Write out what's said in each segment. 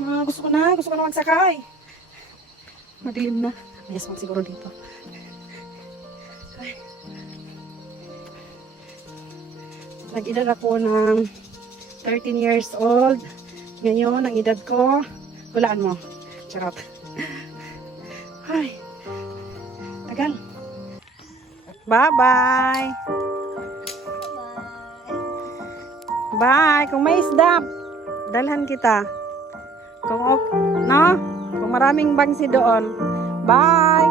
Gusto ko na magsakay. Madilim na. May aswang siguro dito. Ay. Nag-edad ako ng 13 years old. Ngayon, ang edad ko, hulaan mo. Charot. Ay. Tagal. Bye-bye. Bye. Kung may isda, dalhan kita. Kung no? Kung maraming bangsi doon. Bye.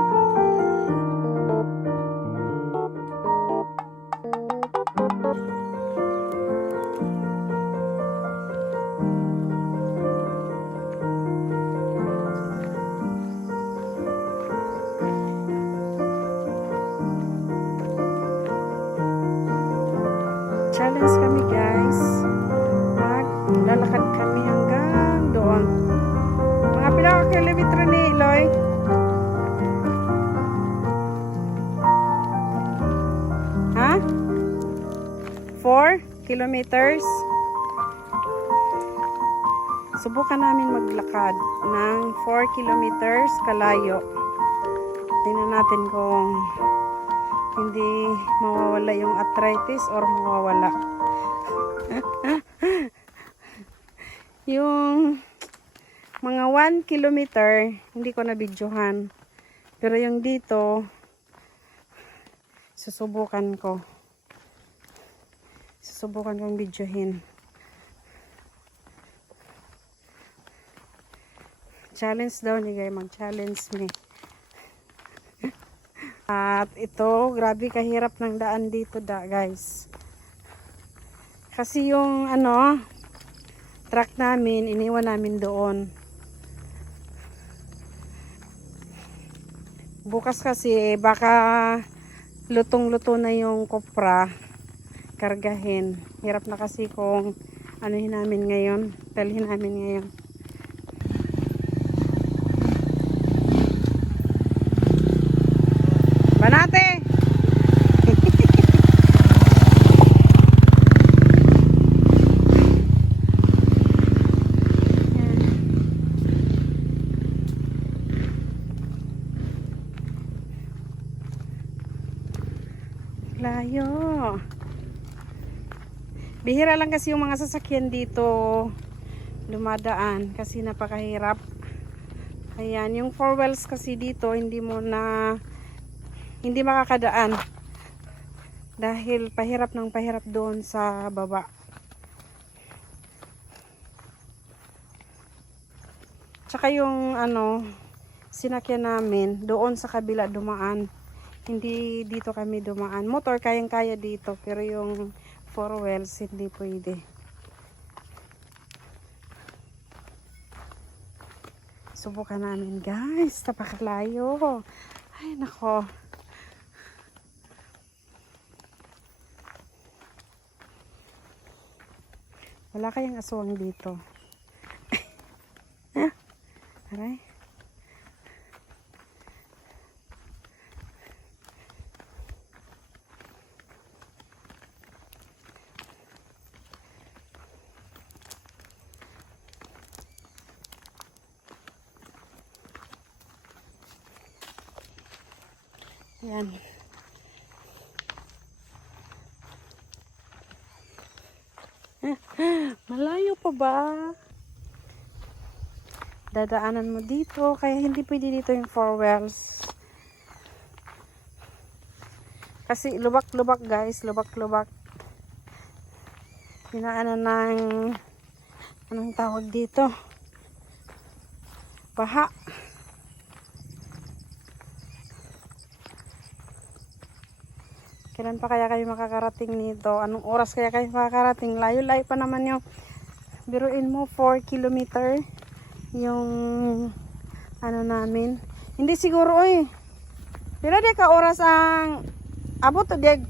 Challenge kami guys. Maglalakad kami hanggang doon. Mga pila ka kilometro ni Eloy? Ha? 4 kilometers? Subukan namin maglakad ng 4 kilometers kalayo. Tingnan natin kung hindi mawawala yung arthritis or mawawala. Yung mga 1 kilometer, hindi ko na-videohan. Pero yung dito, susubukan kong videohin. Challenge daw ni Guy, mag-challenge me. At ito, grabe kahirap ng daan dito guys. Kasi yung truck namin, iniwan namin doon. Bukas kasi baka lutong-luto na yung kopra, kargahin. Hirap na kasi kung anuhin namin ngayon, dalhin namin ngayon. Banate! Layo. Bihira lang kasi yung mga sasakyan dito dumadaan kasi napakahirap. Ayan, yung 4 wheels kasi dito hindi makakadaan dahil pahirap ng pahirap doon sa baba. Tsaka yung sinakyan namin doon sa kabila dumaan. Hindi dito kami dumaan. Motor kayang-kaya dito pero yung 4 wheels hindi pwede. Subukan namin guys. Napakalayo. Ay nako. Wala kayang aswang dito. Aray. Ayan. Malayo pa ba? Dadaanan mo dito. Kaya hindi pwede dito yung 4 wheels. Kasi lubak-lubak guys. Lubak-lubak. Pinaanan ng anong tawag dito? Baha. Kailan pa kaya kayo makakarating nito? Anong oras kaya kayo makakarating? Layo-layo pa naman yung biruin mo 4 kilometer yung namin. Hindi siguro pero di ka oras ang abot to dig.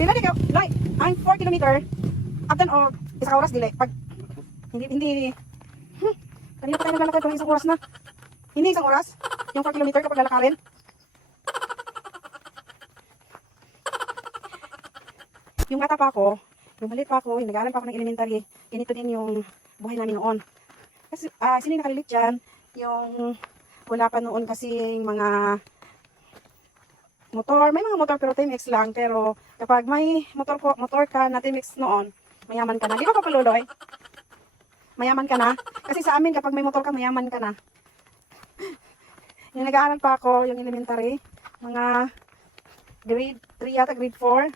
Pila di ka like ang 4 kilometer abdan o isang oras dili pag hindi kanina pa tayo naglalakad pero isang oras na. Hindi isang oras. Yung 4 kilometer kapag lalakarin. yung bata pa ako, yung maliit pa ako, yung nag-aaral pa ako ng elementary, ganito din yung buhay namin noon. Kasi, sino yung nakalilit dyan? Yung wala pa noon kasi mga motor, may mga motor pero TMX lang, pero kapag may motor ka na TMX noon, mayaman ka na. Di ba Papaluloy? Mayaman ka na. Kasi sa amin, kapag may motor ka, mayaman ka na. Yung nag-aaral pa ako, yung elementary, mga grade 3 yata, grade 4,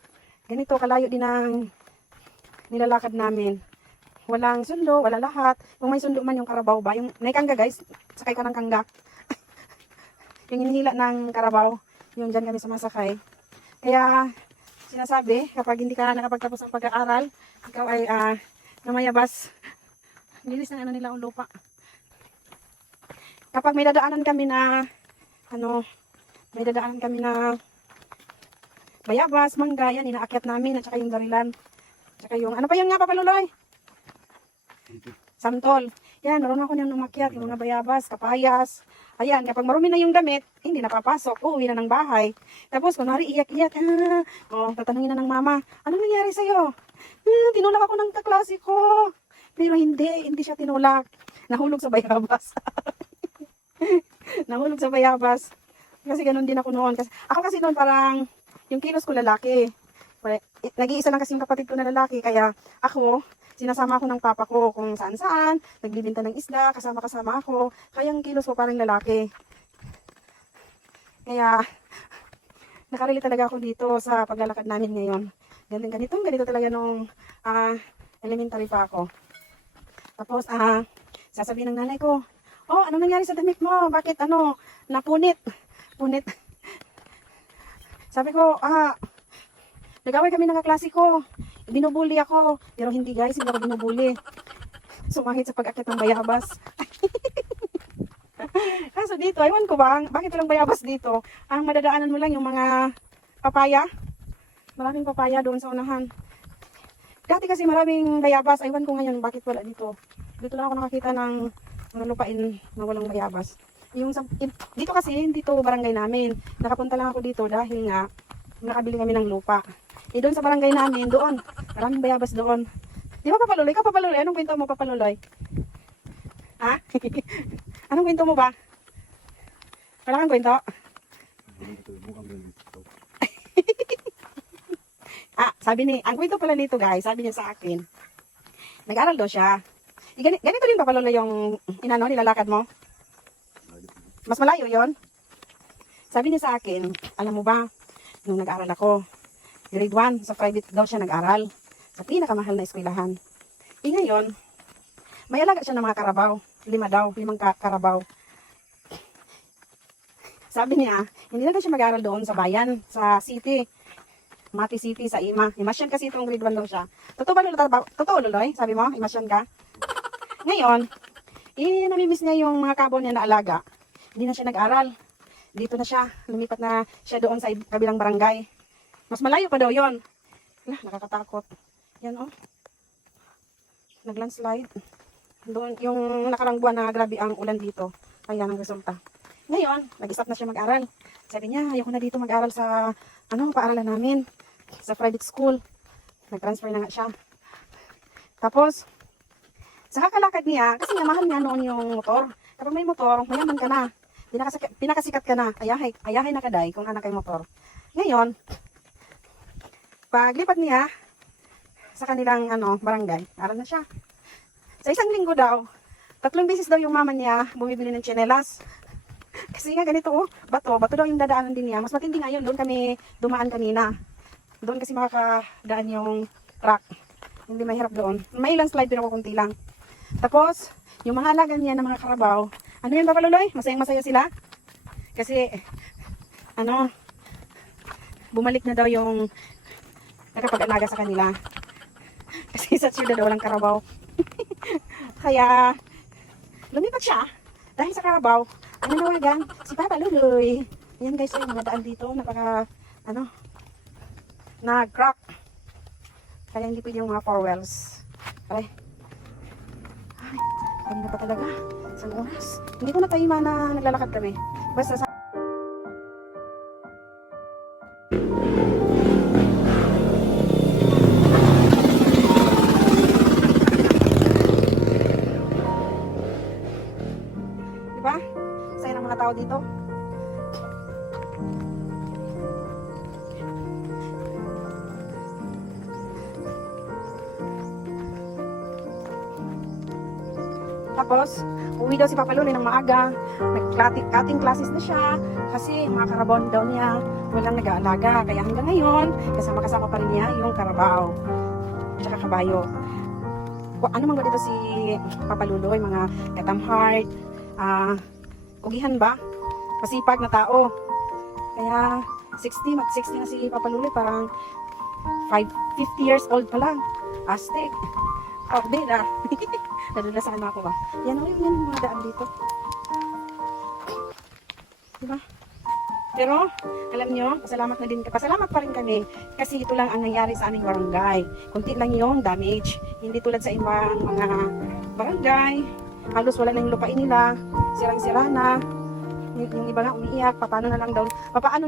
ganito, kalayo din ang nilalakad namin. Walang sundo, wala lahat. Kung may sundo man yung karabaw ba, yung may kangga guys, sakay ka ng kangga. Yung hinihila ng karabaw, yung dyan kami sumasakay. Kaya, sinasabi, kapag hindi ka nakapagtapos ng pag-aaral, ikaw ay namayabas. Linis ng nila ang lupa. Kapag may dadaanan kami na bayabas, mangga, yan, inaakyat namin, at saka yung darilan. At saka yung, ano pa yun nga, Papaluloy? Santol. Yan, marunong ako niyang umakyat, yung mga bayabas, kapayas. Ayan, kapag marumi na yung damit, hindi napapasok, uuwi na ng bahay. Tapos, kunwari, iyak-iyak, tatanungin na ng mama, anong nangyari sa'yo? Tinulak ako ng kaklase ko. Pero hindi siya tinulak. Nahulog sa bayabas. Nahulog sa bayabas. Kasi ganun din ako noon. Ako kasi noon parang, yung kilos ko lalaki. Nag-iisa lang kasi yung kapatid ko na lalaki. Kaya ako, sinasama ako ng papa ko kung saan-saan. Nagbibinta ng isda, kasama-kasama ako. Kaya yung kilos ko parang lalaki. Kaya, nakarelate talaga ako dito sa paglalakad namin ngayon. Ganito talaga nung elementary pa ako. Tapos, sasabihin ng nanay ko, anong nangyari sa damit mo? Bakit, napunit? Punit. Sabi ko, nag-away kami ng kaklase ko. Binubuli ako. Pero hindi guys, hindi ako binubuli. Sumahit sa pag-akit ng bayabas. Kaso dito, ewan ko ba, bakit walang bayabas dito? Ang madadaanan mo lang yung mga papaya. Maraming papaya doon sa unahan. Dati kasi maraming bayabas. Ewan ko ngayon, bakit wala dito? Dito lang ako nakakita ng mga lupain na walang bayabas. Dito kasi, dito barangay namin. Nakapunta lang ako dito dahil nga nakabili kami ng lupa. Doon sa barangay namin, doon. Maraming bayabas doon. Di ba Papaluloy? Ikaw Papaluloy, anong kwento mo Papaluloy? Ha? Anong kwento mo ba? Wala kang kwento? Ang kwento pala nito guys, sabi niya sa akin, nag-aral daw siya. Ganito din Papaluloy yung nilalakad mo? Mas malayo yon. Sabi niya sa akin, alam mo ba, nung nag-aral ako, grade 1, sa private daw siya nag-aral. Sa pinakamahal na eskwelahan. Ngayon, may alaga siya ng mga karabaw. 5 karabaw. Sabi niya, hindi na daw siya mag-aral doon sa bayan, sa city. Mati City, sa Ima. Imasyan kasi itong grade 1 daw siya. Totoo Luloy? Sabi mo, imasyan ka? Ngayon, namimiss niya yung mga kabaw niya na alaga. Hindi na siya nag-aral. Dito na siya. Lumipat na siya doon sa kabilang barangay. Mas malayo pa daw yon. Nakakatakot. Yan Nag-landslide. Doon, yung nakarang buwan na grabe ang ulan dito. Ayan ang resulta. Ngayon, nag-stop na siya mag-aral. Sabi niya, ayoko na dito mag-aral sa, paaralan namin. Sa private school. Nag-transfer na nga siya. Tapos, sa kakalakad niya, kasi mahal niya noon yung motor. Kapag may motor, mayaman ka na. Pinakasikat ka na. Ayahay na kaday kung anak kay motor. Ngayon, paglipat niya sa kanilang barangay, aral na siya. Sa isang linggo daw, 3 beses daw yung mama niya bumibili ng tsinelas. Kasi nga ganito, bato daw yung dadaanan din niya. Mas matindi nga yun, doon kami dumaan kanina. Doon kasi makakadaan yung truck. Hindi mahirap doon. May ilang slide pero kunti lang. Tapos, yung mga alaga niya ng mga karabaw, ano yun Papaluloy? Masayang-masaya sila. Kasi, bumalik na daw yung nakapag-alaga sa kanila. Kasi sa siyudad walang karabaw. Kaya, lumipat siya. Dahil sa karabaw, ang nanawagan, si Papaluloy. Ayan guys, yung mga daan dito, nag-crack. Kaya hindi pwede yung mga 4 wheels. Ay, kanina pa talaga. Isang oras. Hindi ko na tayo na naglalakad kami. Basta sa Tapos, uwi daw si Papa Lolo ng maaga. Nag-cutting classes na siya. Kasi mga karabao daw niya, walang nag-aalaga. Kaya hanggang ngayon, kasama-kasama pa rin niya yung karabao. Tsaka kabayo. Ano mga dito si Papa Lolo, yung mga katamhard, kugihan ba? Masipag na tao. Kaya 60 na si Papa Lolo, parang 50 years old pa lang. Astig. Oh, di na. Nadalasan na ako ba? Yan o, yung mga daan dito. Diba? Pero, alam nyo, pasalamat pa rin kami kasi ito lang ang nangyari sa aming barangay. Kunti lang yung damage. Hindi tulad sa ibang mga barangay. Halos wala na yung lupain nila. Sirang-sira na. Yung iba nga umiiyak, paano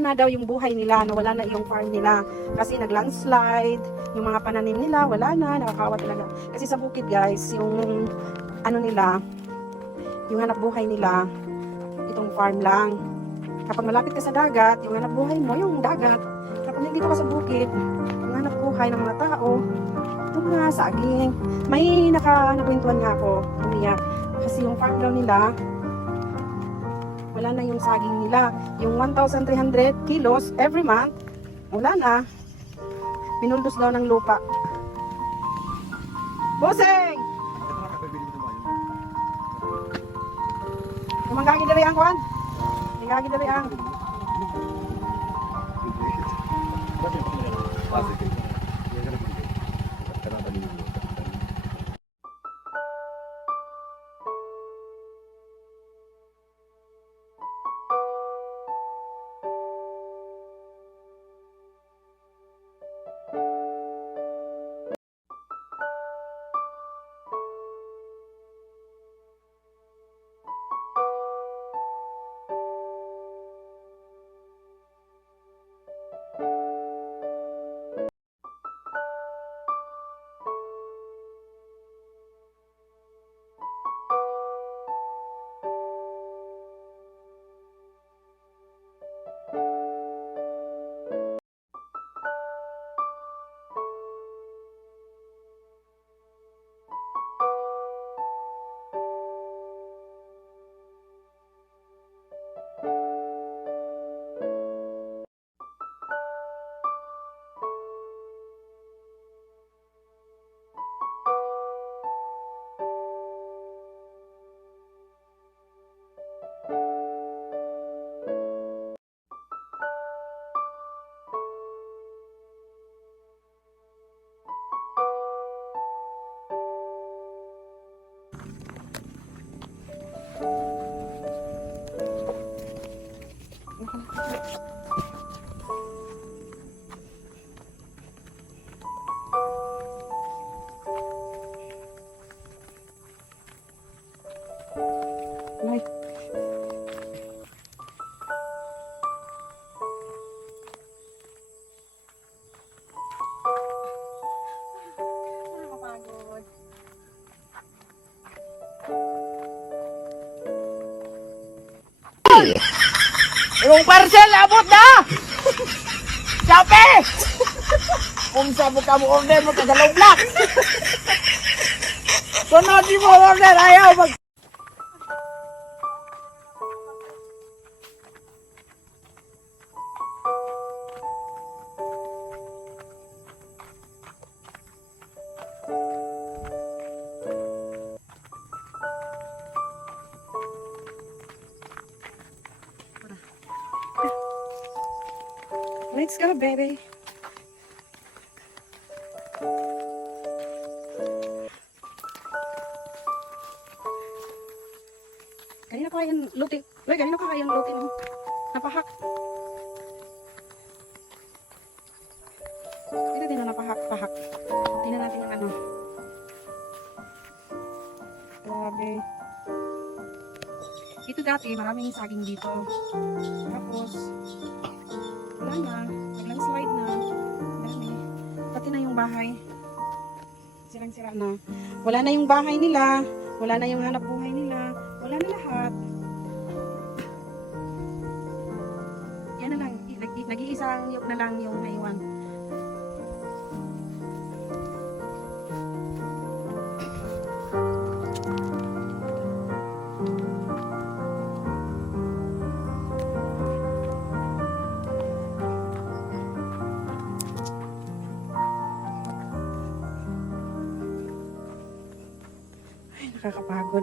na daw yung buhay nila, na wala na yung farm nila. Kasi nag-landslide, yung mga pananim nila, wala na, nakakawa talaga. Kasi sa bukid guys, yung ano nila, yung hanap buhay nila, itong farm lang. Kapag malapit ka sa dagat, yung hanap buhay mo, yung dagat. Kapag nandito ka sa bukid, yung hanap buhay ng mga tao, ito nga, saging. May nakakwentuhan nga ako, umiyak. Kasi yung farm daw nila, wala na yung saging nila. Yung 1,300 kilos every month, wala na. Pinuldos daw ng lupa. Boseng! Kumangkagi dari ang kuhan? Kumangkagi dari ang... Nay. Nakakapagod. Yung parcel, abot na! Sabi! Kung sabo ka mo order mo, kagalong black! Sunod di mo order, ayaw mag... Let's go, baby. Kanina pa yung luti. Uy, kanina pa yung luti mo. Napahak. Ito din na napahak. Tingnan natin yung ano. Grabe. Ito dati, maraming saging dito. Tapos, wala na. Nag-landslide na. Dami. Pati na yung bahay. Sirang-sira na. Wala na yung bahay nila. Wala na yung hanap buhay nila. Wala na lahat. Yan na lang. Nag-iisang yug na lang yung naiwan. Nakakapagod.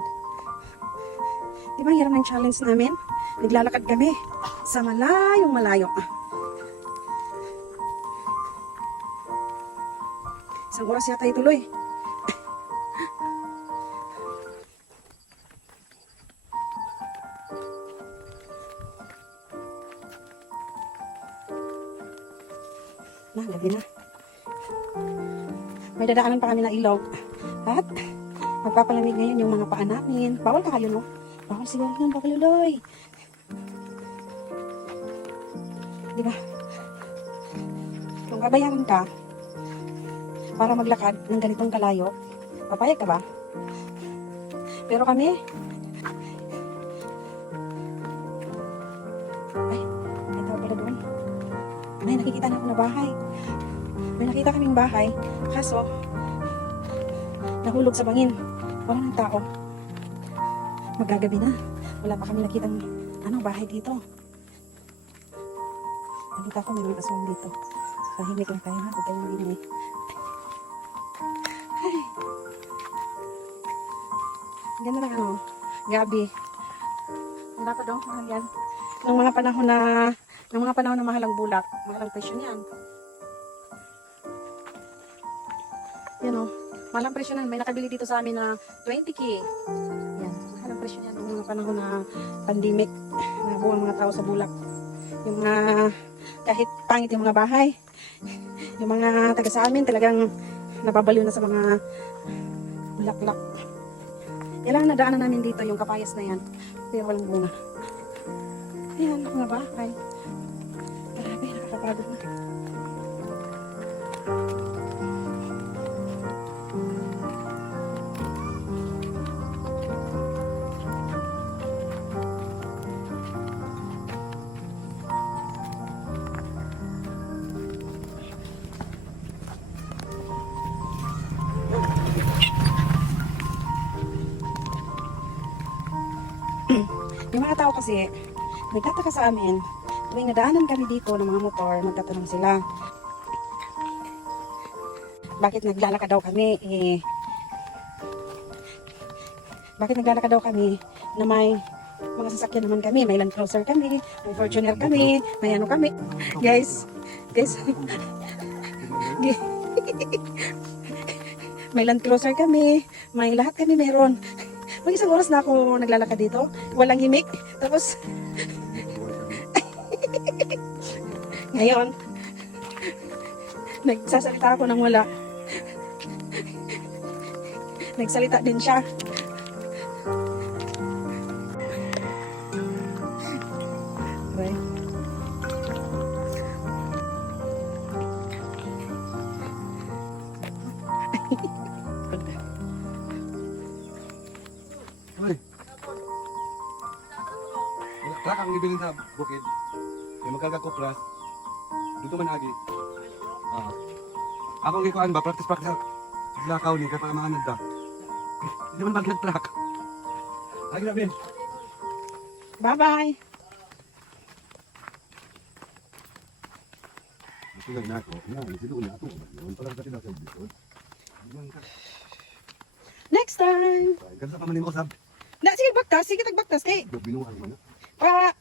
Di ba hirap ng challenge namin? Naglalakad kami sa malayong malayo. Isang oras yata ituloy. Gabi na. May dadaanan pa kami na ilog. At magpapalamig ngayon yung mga paa namin. Bawal ka kayo, no? Bawal siguro yun, bakaluloy. Di ba? Kung babayaran ka para maglakad ng ganitong kalayo, papayag ka ba? Pero kami, ay, ito pala doon. May nakikita na ako na bahay. May nakita kaming bahay. Kaso, nahulog sa bangin. Wala ng tao. Magagabi na. Wala pa kami nakitang bahay dito. Nakita ko may mga aswang dito. Tahimik lang tayo ha. Huwag tayong ingay. Ay. Ganda lang gabi. Wala pa daw. Mahal yan. Ng mga panahon na mahalang bulak. Mahalang presyo niyan. Yan o. Mahalang presyo na. May nakabili dito sa amin na 20k. Yan. Mahalang presyo niyan. Ng mga panahon na pandemic. Na buong mga tao sa bulak. Yung mga kahit pangit yung mga bahay. Yung mga taga sa amin talagang nababaliw na sa mga bulaklak. Yan lang nadaanan namin dito yung kapayas na yan. Pero walang bunga. Ayan, mga bahay. Grabe, nakakapagod na. Yung mga tao kasi, nagtataka sa amin, tuwing nadaanan kami dito ng mga motor, magtatanong sila, bakit naglalakad daw kami, bakit naglalakad daw kami na may mga sasakyan naman kami, may Land Cruiser kami, may Fortuner kami, may ano kami. Guys, may Land Cruiser kami, may lahat kami meron. Mag isang oras na ako naglalakad dito. Walang himik. Tapos, ngayon, nagsasalita ako ng wala. Nagsalita din siya. Right. Truck ang ibilin sa bukid. Kaya magkarga ko plus. Dito man agi. Ako ang ikuan ba? Practice sa lakaw ni. Kaya mga anad da. Hindi man mag-truck. Lagi na bin. Bye-bye. Ito lang na ako. Sino na ako. Parang kasi nasa dito. Next time. Gansa pa man yung usap. Sige, bagtas. Sige, tagbagtas. Kay, Binuhan mo na. para,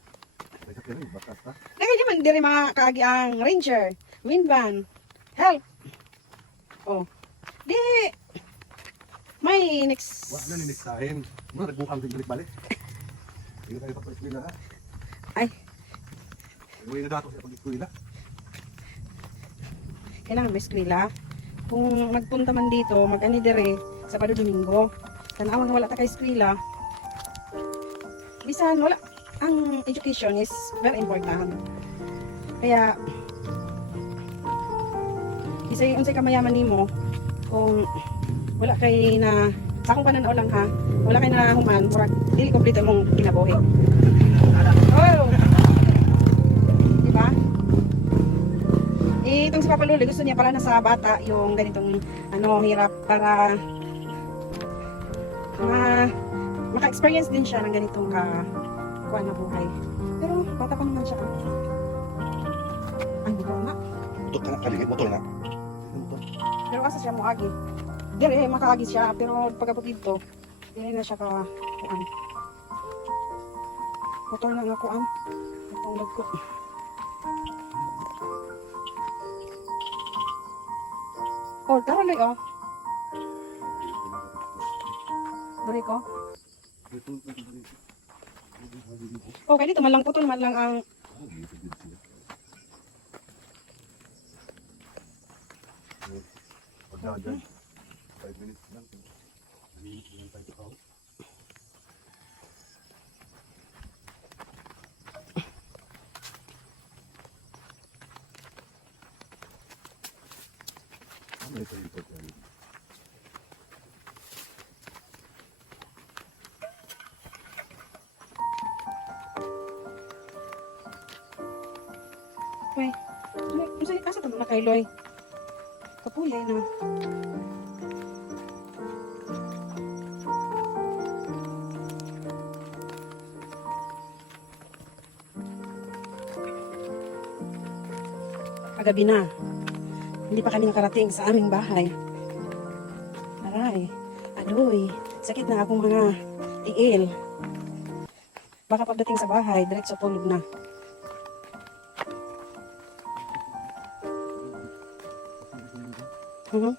May sakyan rin. Bakas ta. lagay naman diri mga kaagi ang Ranger, Winban, help. Oh. Di, may next. Wag na ni next time. Muna nagbukang balik-balik. Hindi tayo pa-eskwela ha. Ay, Uwi na dato siya pag-eskwela. kailangan may eskwela. Kung magpunta man dito, mag-ani dire, Sabado Domingo. Tanawang wala ta kay eskwela. Bisan wala. Ang education is very important. Kaya, unsay ka mayaman nimo kung wala kay na sa akong pananaw lang ha, wala kay na human, murag dili kompleto mong kinabuhi. Oh. Diba? Itong si Papa Luli, gusto niya pala na sa bata yung ganitong hirap para maka-experience din siya ng ganitong kuwan na buhay. Pero bata pa naman siya. Ay, motor na. Motor ka na. Kaligid motor na. Pero asa siya moagi. Dire, makaagi siya. Pero pagkapot dito, Dili na siya ka kuan. Motor na nga kuan. Itong lag ko. Oh, tara lang oh. Dali ko. Okay, dito man lang putol man lang ang Pagdadan. 5 minutes lang. Minutes lang tayo ikaw. Ano ito yung pagkain? Uy, ano sa ito na kay Loy? Kapulay na. Kagabi na. Hindi pa kami nakarating sa aming bahay. Aray, adoy, sakit na akong mga tiil. Baka pagdating sa bahay, diretso tulog na. Mhm.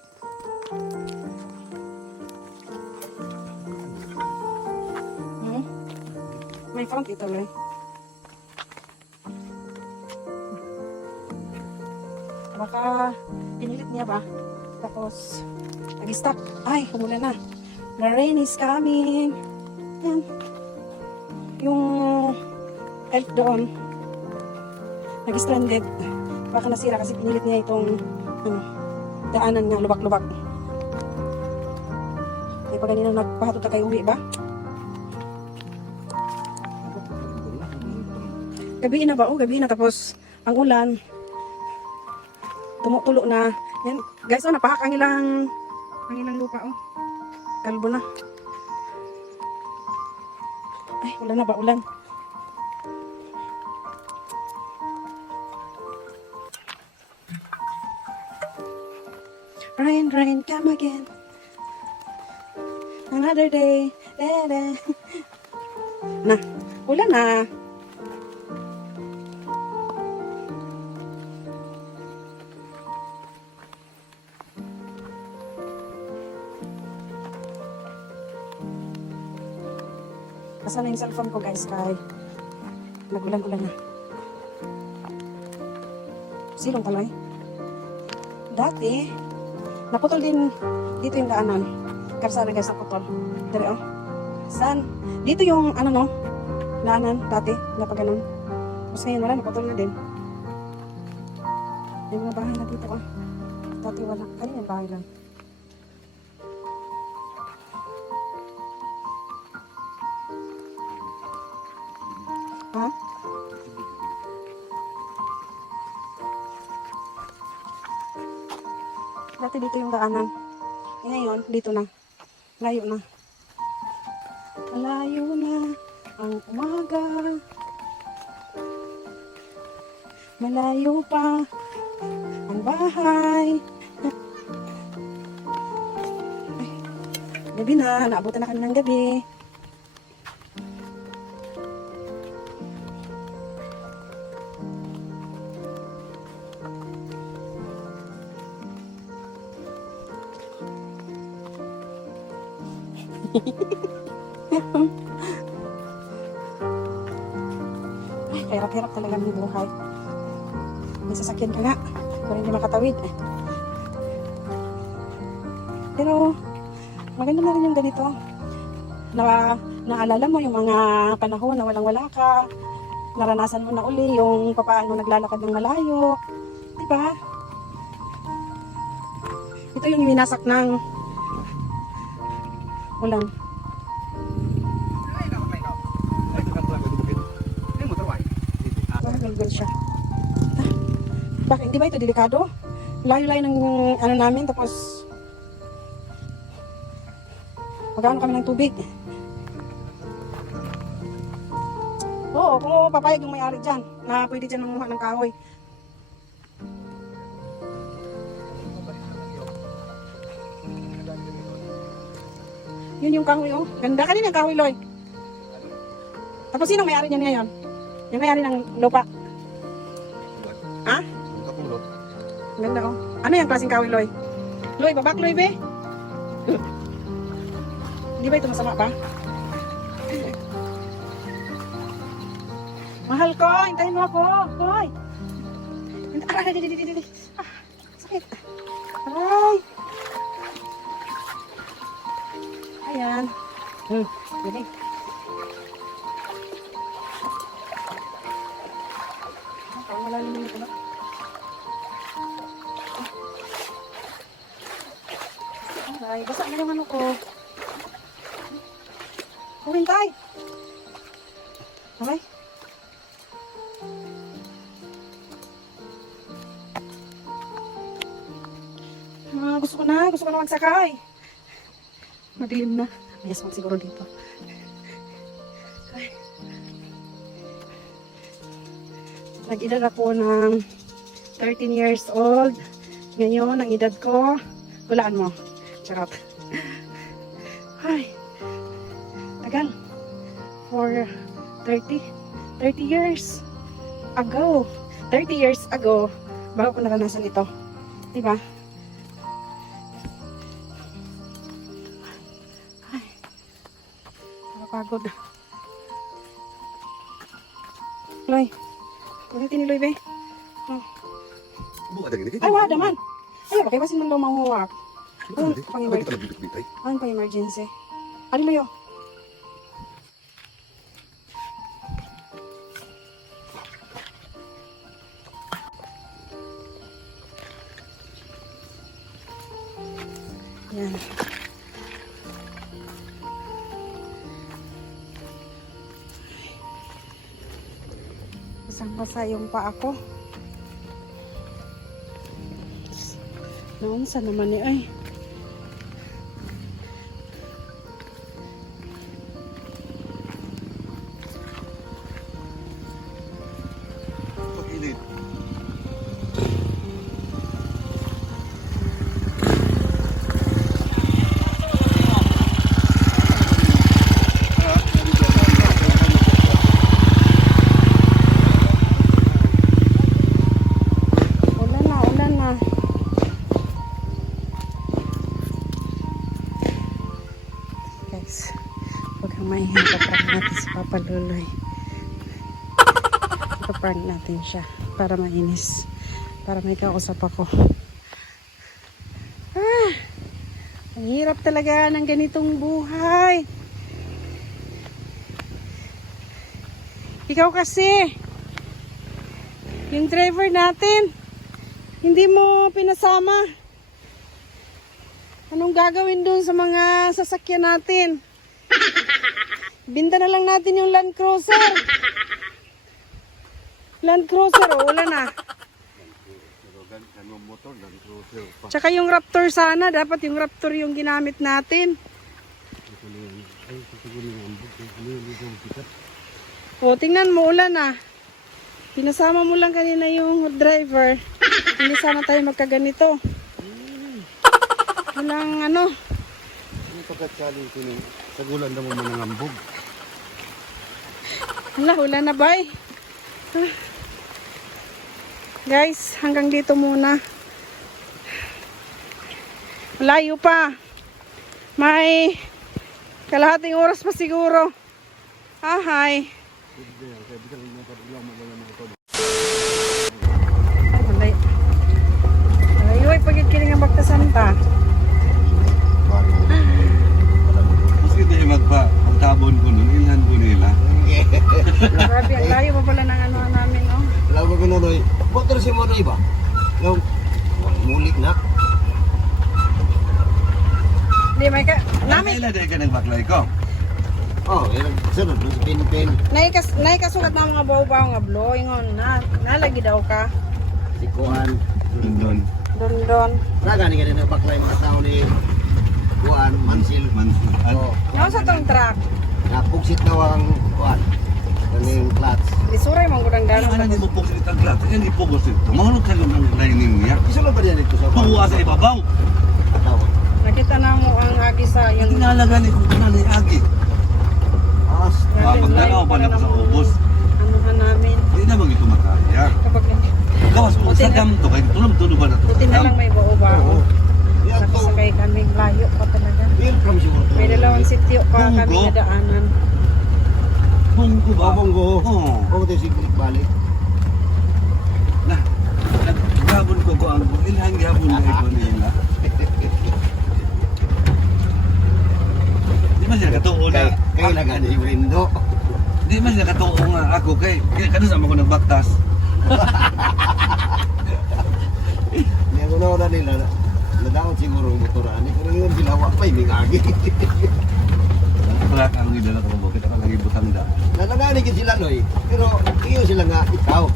Mhm. May front ito, Loy. Baka pinilit niya ba? Tapos, nag-stop. Ay, umulan na. The rain is coming. Yan. Yung elf doon, nag-stranded. Baka nasira kasi pinilit niya itong daanan nga, lubak-lubak. Ay, pag ganyan nagpahatod na kayo uwi ba? Gabi na ba? Oh, gabi na. Tapos, ang ulan, tumutulo na. Yan, guys, oh, napahak ang ilang lupa, oh. Kalbo na. Ay, ulan na ba? Ulan. Rain, rain, come again. Another day. Na, ulan na. Basta na yung cellphone ko, guys, kay nag-ulan-ulan na. Silong pala eh. Dati, naputol din dito yung daanan. Karsada, guys, naputol. Dari, oh. Saan? Dito yung, ano, no? Daanan, dati, napaganon. Tapos ngayon, wala, naputol na din. May mga bahay na dito, oh. Dati wala. Kanina yung bahay lang. Ha? Dati dito yung daanan. E ngayon, dito na. Layo na. Malayo na ang umaga. Malayo pa ang bahay. Ay, gabi na. Naabutan na kami ng gabi. Ay, hirap-hirap talaga ng buhay. May sasakyan ka nga, pero hindi makatawid. Pero, maganda na rin yung ganito. Naalala mo yung mga panahon na walang-wala ka. Naranasan mo na uli yung papaano naglalakad ng malayo. Diba? Ito yung winasak ng ulan. Galgal siya. Bakit? Di ba ito delikado? Layo-layo ng ano namin, tapos magkano kami ng tubig. Oo, kung papayag yung may-ari dyan, na pwede dyan manguha ng kahoy. Yun yung kahoy, oh. Ganda kanina yung kahoy, Loy. Tapos sino may-ari niyan ngayon? Yung may-ari ng lupa. Ha? Kapulot. Ganda, oh. Ano yung klaseng kahoy, Loy? Loy, babak, Loy, be. Di ba ito masama pa? Mahal ko, hintayin mo ako. Loy. Aray. Ah, sakit. Aray. Ayan. Sige. Wala naman ito na. Aray, basa na yung ano ko. Humintay. Aray. Gusto ko na magsakay. Madilim na. May aswang siguro dito. Ay. Nag-edad ako ng 13 years old. Ngayon, ang edad ko, hulaan mo. Charot. Ay. Tagal. For 30 years ago. 30 years ago, bago ko naranasan ito. Diba? Pagod. Loy. Ulitin ni Loy, be. Oh. Buka daging dito. Ay, wala naman. Ay, bakit ba sinundo mamuwak? Ano, Bakit pang-emergency? pala bitay? Ano pang-emergency? Ano, Loy, oh? Yan. Basang-basa yung paa ko. Naunsa naman ni ay. Pag-init. Ulan na. Guys, huwag kang maingay. Paprank natin si Papa Luloy. Paprank natin siya para mainis. Para may kausap ako. Ah, ang hirap talaga ng ganitong buhay. Ikaw kasi, yung driver natin, hindi mo pinasama. Anong gagawin dun sa mga sasakyan natin? Binta na lang natin yung Land Cruiser. Land Cruiser, oh, wala na. Motor dan cruiser pa. Tsaka yung Raptor sana, dapat yung Raptor yung ginamit natin. O, tingnan mo, ulan na. Pinasama mo lang kanina yung driver. Hindi sana tayo magkaganito. Walang ano. Ano pagkatsaling ko ni sagulan na mo manangambog. Wala na ba eh. Guys, hanggang dito muna. Malayo pa. May kalahating oras pa siguro. Hi. Ay, malayo ay pagkikiling ang bagtasan pa. Kasi di magtabon ko nun, ilhan ko nila. Grabe, ang layo pa pala ng ano namin, oh. Lago ko nunoy. Motor si Monoy ba? Lago. Mulik na. Hindi, may ka... Namin, Kailan dahil ka nagbaklay ko? Oh, yan. Sunod. Sa pin-pin. naikasulat na mga baw-baw nga blow. Ingon, nalagi daw ka. Sikuan. Doon. Dondon. Raga ni ganun ang baklay mga tao ni Kuan, Mansil. Mansul. Oh, Ano sa tong truck? napugsit na ang Kuan. Kaning clutch. Isuray mong gudang Ano gano'n. hindi mo pugos itang glat? Yan ipugos ito. Mahulog ka lang ng lining niya. Iso lang ba yan ito sa Puwa sa ibabaw. Ataw. Nakita Kita na mo ang agi sa Ang yung tinalaga ni kung kanal ni Agi. As. Magdalaw pa na sa ubos. anuhan namin. Hindi naman ito makaya. Kapag Gawas mo Buti sa na- dam to, kaya tulog-tulog ba na to? buti na lang may bao-bao. Oo. Yan to. Nakasakay kami, layo pa talaga. Yan from siguro. May dalawang sityo pa Munggo. kami nadaanan. Munggo ba? Babonggo. Oo. Oo, tayo siglit balik. Na, naggabon ko ang ilang gabon na ito nila. Di man sila katuo na. Kailangan ni Brindo. Di man sila katuo nga ako kay kano sa ako nagbaktas. Yan ko na nila. Nadawat siguro ang motoran. Kung yun sila wapay, may agi. Truck ang gidala ko mo kita lagi butang da. Nalangani sila, Loy. Pero iyo sila nga, ikaw.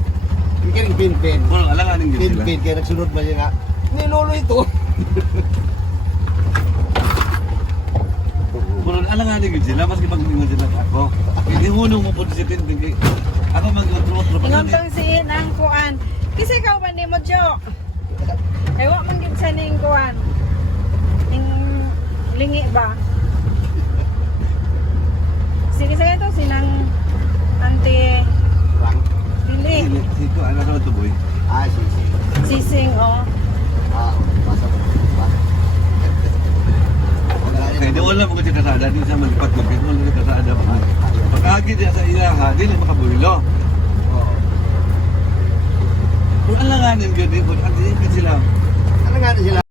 Ikaw pin-pin. Wala alanganin gyud sila. Pin-pin, kaya nagsunod ba niya nga, ni Lolo ito. Wala alanganin gyud sila maski pag mingon sila ako. Hindi hunong mo pud si Pinpin kay ako mag-otro-otro pa Ingon ni. tong si Inang kuan. Kasi ikaw ba ni mo, Jo? Ay, wa man gid sa ning kuan. Ning lingi ba? Sige sa ito, sinang ante Rank. dili. Sito ana ra to boy. Ah, si. Sising, oh. Ah, basa mo. Kaya di wala mo kasi kasada din sa magpag ko kaya wala kasada pa. Pagkagi diya sa ilaha, dili makabuhilo. Oo. Kung alanganin gyud di ko, hindi sila Nalangani sila.